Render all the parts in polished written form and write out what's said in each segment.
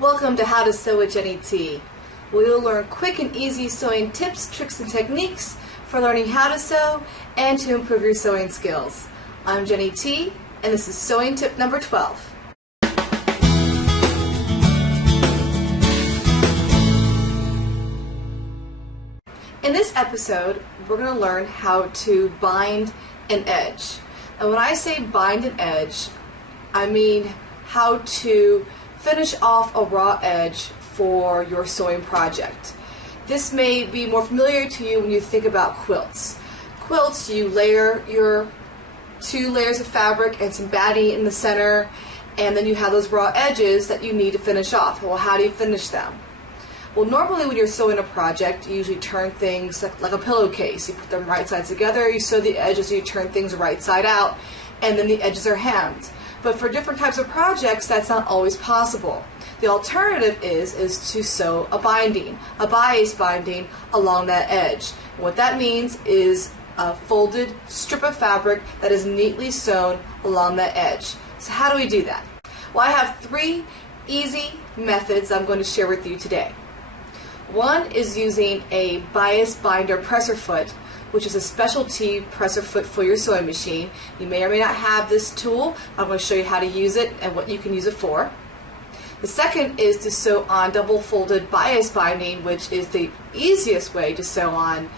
Welcome to How to Sew with Jenny T. We will learn quick and easy sewing tips, tricks, and techniques for learning how to sew and to improve your sewing skills. I'm Jenny T, and this is sewing tip number 12. In this episode, we're going to learn how to bind an edge. And when I say bind an edge, I mean how to finish off a raw edge for your sewing project. This may be more familiar to you when you think about quilts. Quilts, you layer your 2 layers of fabric and some batting in the center, and then you have those raw edges that you need to finish off. Well, how do you finish them? Well, normally when you're sewing a project, you usually turn things like a pillowcase. You put them right sides together, you sew the edges, you turn things right side out, and then the edges are hemmed. But for different types of projects, that's not always possible. The alternative is to sew a binding, a bias binding along that edge. And what that means is a folded strip of fabric that is neatly sewn along that edge. So how do we do that? Well, I have 3 easy methods I'm going to share with you today. One is using a bias binder presser foot, which is a specialty presser foot for your sewing machine. You may or may not have this tool. I'm going to show you how to use it and what you can use it for. The second is to sew on double folded bias binding, which is the easiest way to sew on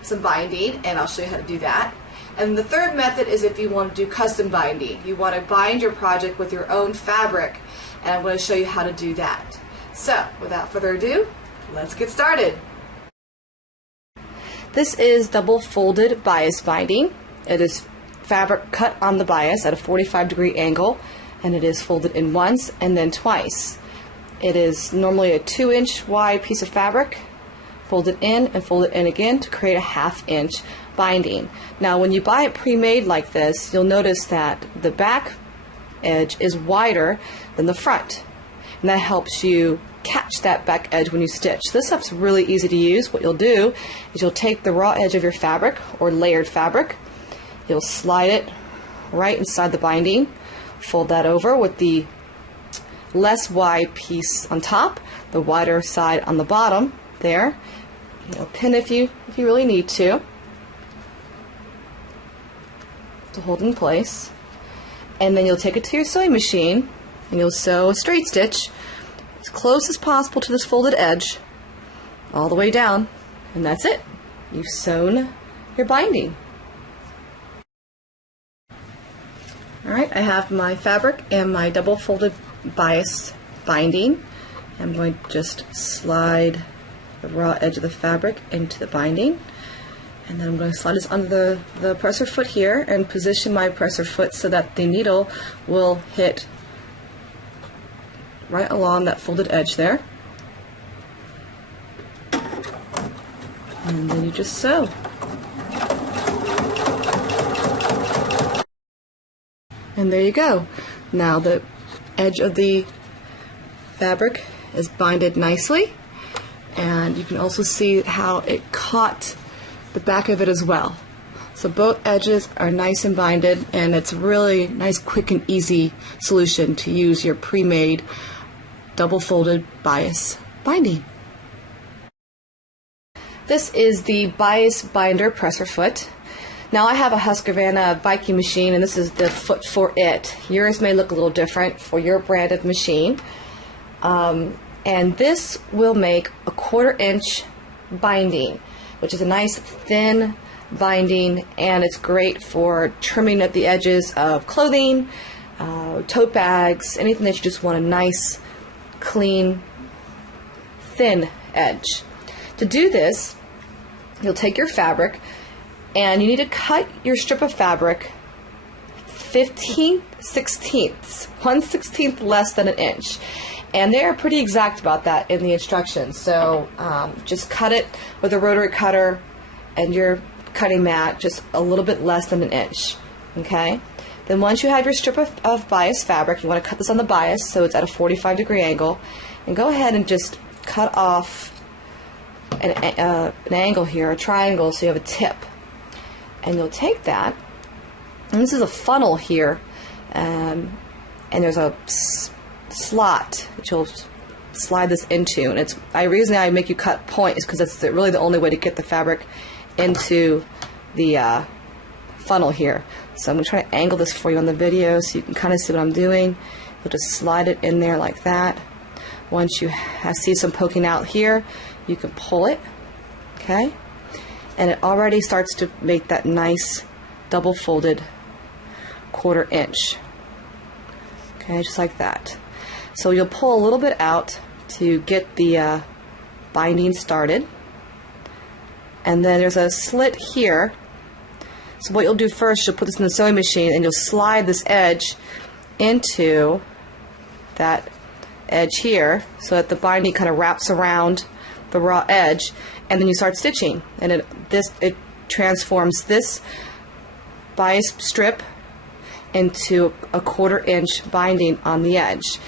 some binding, and I'll show you how to do that. And the third method is if you want to do custom binding. You want to bind your project with your own fabric, and I'm going to show you how to do that. So, without further ado, let's get started. This is double folded bias binding. It is fabric cut on the bias at a 45-degree angle, and it is folded in once and then twice. It is normally a 2-inch wide piece of fabric, folded in and folded in again to create a 1/2-inch binding. Now when you buy it pre-made like this, you'll notice that the back edge is wider than the front, and that helps you catch that back edge when you stitch. This step's really easy to use. What you'll do is you'll take the raw edge of your fabric or layered fabric, you'll slide it right inside the binding, fold that over with the less wide piece on top, the wider side on the bottom there. You'll pin if you really need to hold in place, and then you'll take it to your sewing machine and you'll sew a straight stitch as close as possible to this folded edge all the way down, and that's it. You've sewn your binding. Alright, I have my fabric and my double folded bias binding. I'm going to just slide the raw edge of the fabric into the binding, and then I'm going to slide this under the presser foot here and position my presser foot so that the needle will hit right along that folded edge there, and then you just sew. And there you go. Now the edge of the fabric is binded nicely, and you can also see how it caught the back of it as well. So both edges are nice and binded, and it's a really nice, quick and easy solution to use your pre-made double folded bias binding. This is the bias binder presser foot. Now I have a Husqvarna Viking machine, and this is the foot for it. Yours may look a little different for your brand of machine. And this will make a 1/4-inch binding, which is a nice thin binding, and it's great for trimming at the edges of clothing, tote bags, anything that you just want a nice, clean, thin edge. To do this, you'll take your fabric, and you need to cut your strip of fabric 1/16ths, 1/16th less than an inch. And they're pretty exact about that in the instructions. So just cut it with a rotary cutter and your cutting mat just a little bit less than an inch. Okay? Then once you have your strip of bias fabric, you want to cut this on the bias so it's at a 45-degree angle, and go ahead and just cut off an angle here, a triangle, so you have a tip. And you'll take that, and this is a funnel here, and there's a slot that you'll slide this into, and it's reason I make you cut point is because that's really the only way to get the fabric into the funnel here. So I'm going to try to angle this for you on the video so you can kind of see what I'm doing. You'll just slide it in there like that. Once you see some poking out here, you can pull it, okay? And it already starts to make that nice double folded 1/4 inch, okay, just like that. So you'll pull a little bit out to get the binding started, and then there's a slit here. So what you'll do first, you'll put this in the sewing machine and you'll slide this edge into that edge here so that the binding kind of wraps around the raw edge, and then you start stitching, and it transforms this bias strip into a 1/4 inch binding on the edge.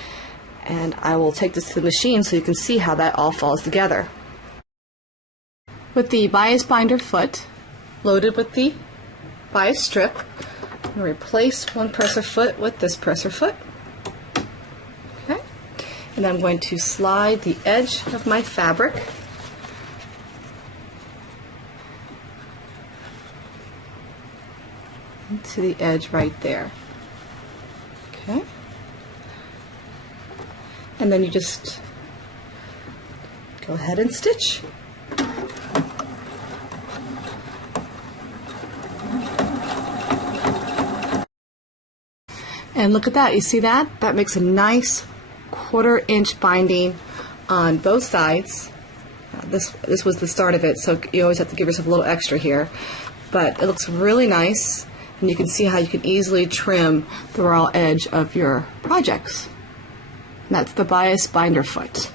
And I will take this to the machine so you can see how that all falls together. With the bias binder foot loaded with the bias strip, I'm going to replace one presser foot with this presser foot. Okay. And I'm going to slide the edge of my fabric into the edge right there. Okay. And then you just go ahead and stitch. And look at that, you see that? That makes a nice 1/4 inch binding on both sides. This was the start of it, so you always have to give yourself a little extra here. But it looks really nice, and you can see how you can easily trim the raw edge of your projects. And that's the bias binder foot.